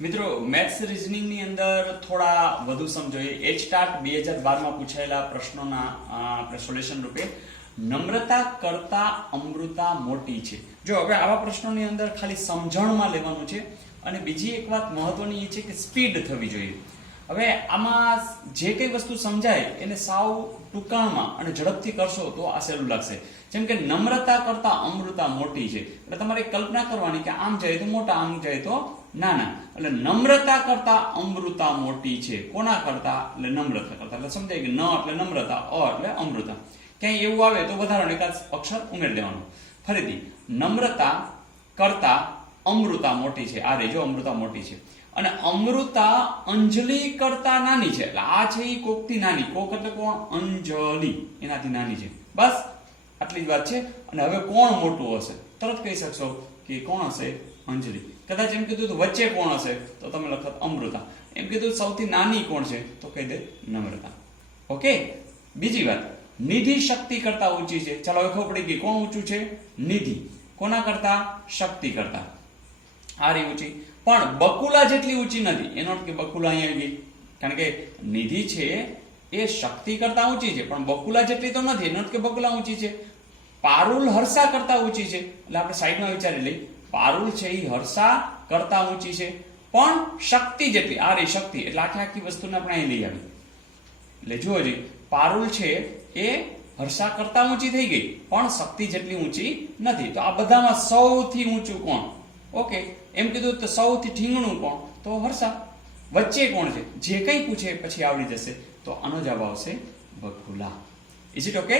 મિત્રો maths reasoning ની અંદર થોડા વધુ સમજોઈએ એચટાટ 2012 માં પૂછાયેલા પ્રશ્નોના આપણે સોલ્યુશન રૂપે નમ્રતા કરતા અમૃતા મોટી છે. જો હવે આવા પ્રશ્નોની અંદર ખાલી સમજણમાં લેવાનું છે અને બીજી એક વાત મહત્વની એ છે કે સ્પીડ થવી જોઈએ. હવે આમાં જે કઈ વસ્તુ સમજાય એને સાવ ટૂંકાણમાં અને ઝડપથી કરશો તો આ સહેલું લાગશે. જેમ કે નમ્રતા કરતા અમૃતા મોટી છે એટલે તમારે કલ્પના કરવાની કે આમ જાય તો મોટા, આમ જાય તો નાના. એટલે નમ્રતા કરતા અમૃતા મોટી છે. કોના કરતા? એટલે નમ્રતા કરતા. એટલે સમજાય કે ન એટલે નમ્રતા, અ એટલે અમૃતા. ક્યાંય એવું આવે તો વધારાનો એકાદ અક્ષર ઉમેરી દેવાનો. ફરીથી નમ્રતા કરતા અમૃતા મોટી છે. આ રેજો અમૃતા મોટી છે. અને અમૃતા અંજલિ કરતા નાની છે. એટલે આ છે એ કોકથી નાની. કોક એટલે કોણ? અંજલિ, એનાથી નાની છે. બસ આટલી જ વાત છે. અને હવે કોણ મોટું હશે તરત કહી શકશો કે કોણ હશે? અંજલિ. કદાચ એમ કીધું તો વચ્ચે કોણ હશે તો તમે લખત અમૃતા. એમ કીધું સૌથી નાની કોણ છે તો કહી દે નમ્રતા. ઓકે. બીજી વાત, નિધિ શક્તિ કરતા ઊંચી છે. ચાલો હવે ખબર પડી ગઈ કોણ ઊંચું છે? નિધિ. કોના કરતા? શક્તિ કરતા. આ રહી ઊંચી. પણ બકુલા જેટલી ઊંચી નથી. એનો અર્થ કે બકુલા અહીંયા આવી ગઈ. કારણ કે નિધિ છે એ શક્તિ કરતા ઊંચી છે પણ બકુલા જેટલી તો નથી. એનો અર્થ કે બકુલા ઊંચી છે. પારુલ હર્ષા કરતા ઊંચી છે. એટલે આપણે સાઈડમાં વિચારી લઈ. પારુલ છે એ હર્ષા કરતા ઊંચી છે પણ શક્તિ જેટલી. આ રહી શક્તિ. એટલે આખી વસ્તુને આપણે અહીં લઈ આવી. એટલે જુઓ જી, પારુલ છે એ હર્ષા કરતા ઊંચી થઈ ગઈ પણ શક્તિ જેટલી ઊંચી નથી. તો આ બધામાં સૌથી ઊંચું કોણ? ઓકે. એમ કીધું તો સૌથી ઠીંગણું કોણ? તો હર્ષા. વચ્ચે કોણ છે? જે કંઈ પૂછે પછી આવડી જશે. તો આનો જવાબ આવશે બકુલા. Is it okay?